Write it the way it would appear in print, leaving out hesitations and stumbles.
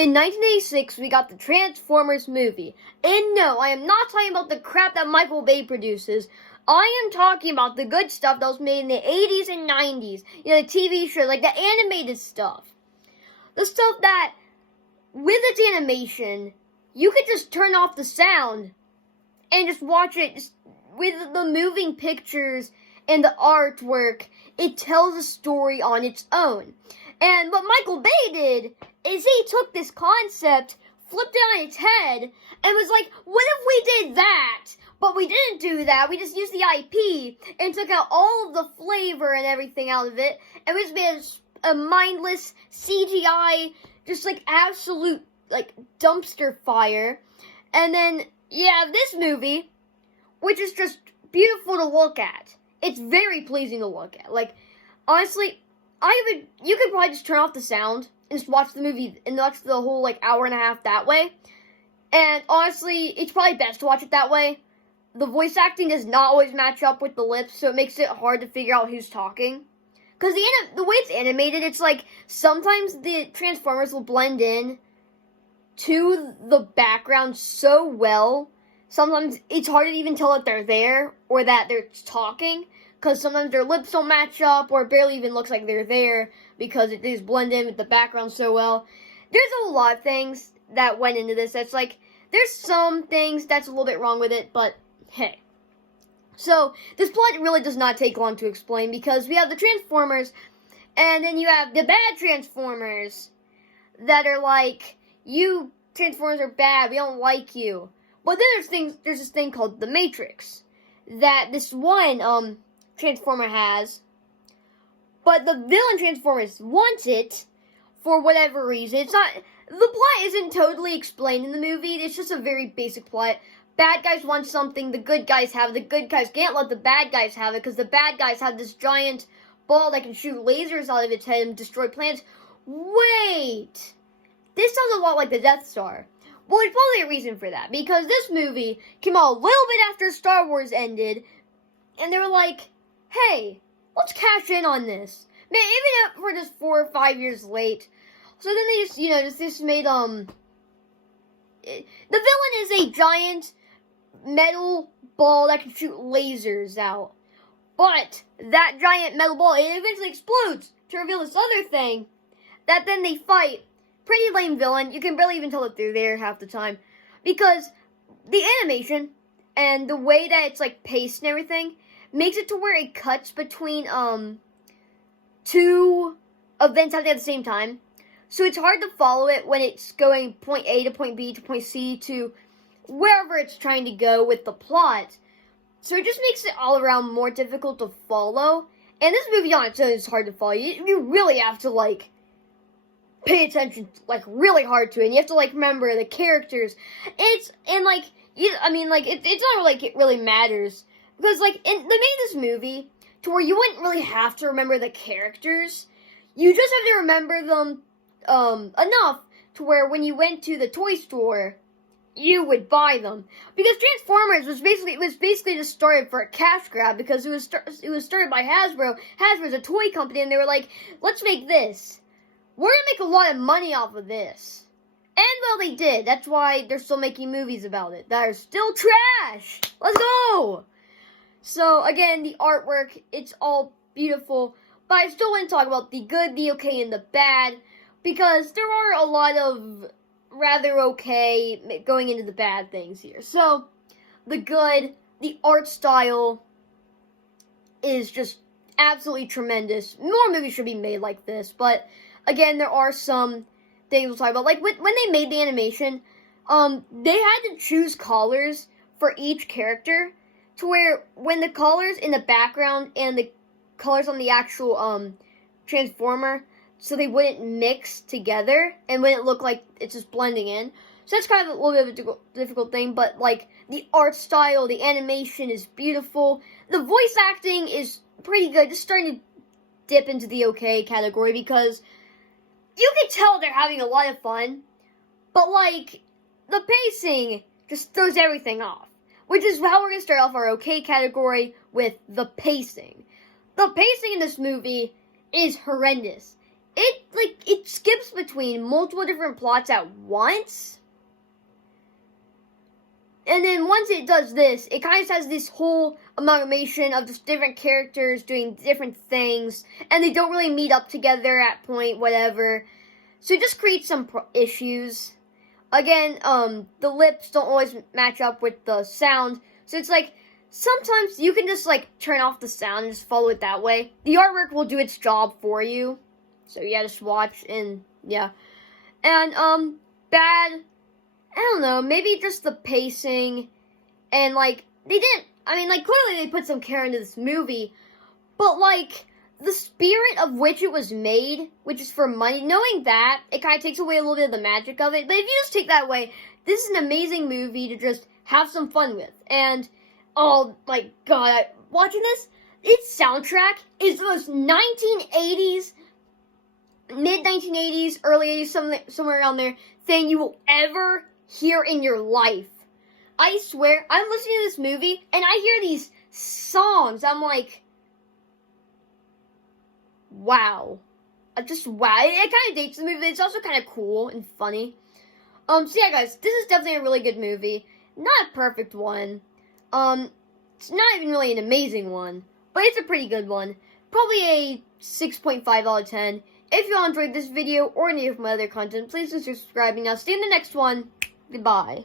In 1986, we got the Transformers movie. And no, I am not talking about the crap that Michael Bay produces. I am talking about the good stuff that was made in the 80s and 90s. You know, the TV shows, like the animated stuff. The stuff that, with its animation, you could just turn off the sound and just watch it just with the moving pictures and the artwork. It tells a story on its own. And what Michael Bay did is he took this concept, flipped it on its head, and was like, what if we did that? But we didn't do that. We just used the IP and took out all of the flavor and everything out of it, and we just made a mindless CGI, just like absolute like dumpster fire. And then you have this movie, which is just beautiful to look at. It's very pleasing to look at. Like, honestly, you could probably just turn off the sound and just watch the movie and watch the whole like hour and a half that way. And honestly, it's probably best to watch it that way. The voice acting does not always match up with the lips, so it makes it hard to figure out who's talking. Because the way it's animated, it's like sometimes the Transformers will blend in to the background so well. Sometimes it's hard to even tell that they're there or that they're talking. Because sometimes their lips don't match up or it barely even looks like they're there because it just blend in with the background so well. There's a lot of things that went into this that's like, there's some things that's a little bit wrong with it, but hey. So, this plot really does not take long to explain because we have the Transformers and then you have the bad Transformers that are like, you Transformers are bad, we don't like you. But then there's this thing called the Matrix that this one, Transformer has, but the villain Transformers wants it for whatever reason. It's not, the plot isn't totally explained in the movie, it's just a very basic plot. Bad guys want something, the good guys have it. The good guys can't let the bad guys have it, because the bad guys have this giant ball that can shoot lasers out of its head and destroy planets. Wait! This sounds a lot like the Death Star. Well, there's probably a reason for that, because this movie came out a little bit after Star Wars ended, and they were like, hey, let's cash in on this. Man, even if we're just 4 or 5 years late. So then they just made, the villain is a giant metal ball that can shoot lasers out. But that giant metal ball, it eventually explodes to reveal this other thing that then they fight. Pretty lame villain. You can barely even tell that they're there half the time. Because the animation and the way that it's like paced and everything makes it to where it cuts between two events happening at the same time. So it's hard to follow it when it's going point A to point B to point C to wherever it's trying to go with the plot. So it just makes it all around more difficult to follow. And this movie on its own is hard to follow. You really have to like pay attention like really hard to it. And you have to like remember the characters. It's not like it really matters. Because, like, they made this movie to where you wouldn't really have to remember the characters. You just have to remember them enough to where when you went to the toy store, you would buy them. Because Transformers was basically just started for a cash grab because it was started by Hasbro. Hasbro's a toy company, and they were like, let's make this. We're going to make a lot of money off of this. And, well, they did. That's why they're still making movies about it that are still trash. Let's go! So, again, the artwork, it's all beautiful, but I still want to talk about the good, the okay, and the bad, because there are a lot of rather okay going into the bad things here. So, the good, the art style is just absolutely tremendous. More movies should be made like this, but, again, there are some things we'll talk about. Like, when they made the animation, they had to choose colors for each character, to where when the colors in the background and the colors on the actual Transformer, so they wouldn't mix together and wouldn't look like it's just blending in. So that's kind of a little bit of a difficult thing, but like the art style, the animation is beautiful. The voice acting is pretty good. Just starting to dip into the okay category because you can tell they're having a lot of fun, but like the pacing just throws everything off. Which is how we're going to start off our okay category with the pacing. The pacing in this movie is horrendous. it skips between multiple different plots at once. And then once it does this, it kind of has this whole amalgamation of just different characters doing different things, and they don't really meet up together at point whatever. So it just creates some issues. Again, the lips don't always match up with the sound, so it's like sometimes you can just like turn off the sound and just follow it that way. The artwork will do its job for you. So yeah, just watch and yeah. And bad, I don't know, maybe just the pacing and like they didn't, I mean like clearly they put some care into this movie, but like the spirit of which it was made, which is for money, knowing that, it kind of takes away a little bit of the magic of it. But if you just take that away, this is an amazing movie to just have some fun with. And oh my god, watching this, its soundtrack is the most 1980s, mid-1980s, early 80s, somewhere around there, thing you will ever hear in your life. I swear, I'm listening to this movie, and I hear these songs, I'm like, wow. Just wow. It kind of dates the movie, it's also kind of cool and funny. So yeah, guys, this is definitely a really good movie. Not a perfect one. It's not even really an amazing one, but it's a pretty good one. Probably a 6.5 out of 10. If you all enjoyed this video or any of my other content, please consider subscribing. I'll see you in the next one. Goodbye.